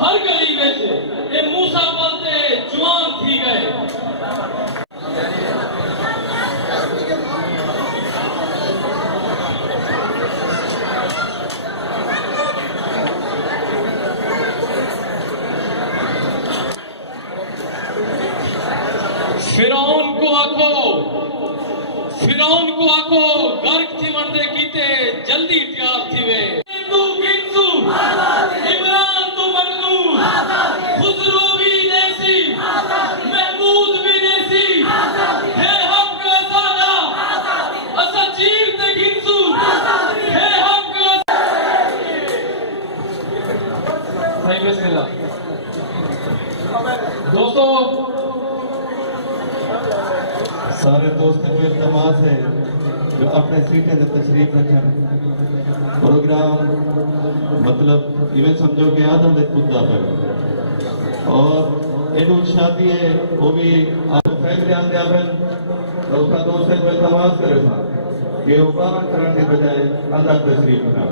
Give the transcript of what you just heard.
हर गली में ये मूसा बोलते जवान थी गए। फिरौन को आखो गर्क थी मरदे कीते जल्दी तैयार थी वे। हिंदू किंसु इमरान तो मखदू खुसरो भी देसी महमूद भी देसी है हम का सादा असा चीर ते किंसु है हम का। सही बिस्मिल्लाह दोस्तों, सारे दोस्तों को इल्तमास है जो अपने सीटें से तशरीफ रखें। प्रोग्राम मतलब इवें समझो कि आधा से खुदा पर और एडू शादी है वो भी आप फैमिली आते आवन तो उसका दोस्त को इल्तमास करे था कि वो बाहर करने के बजाय आधा तशरीफ रखा।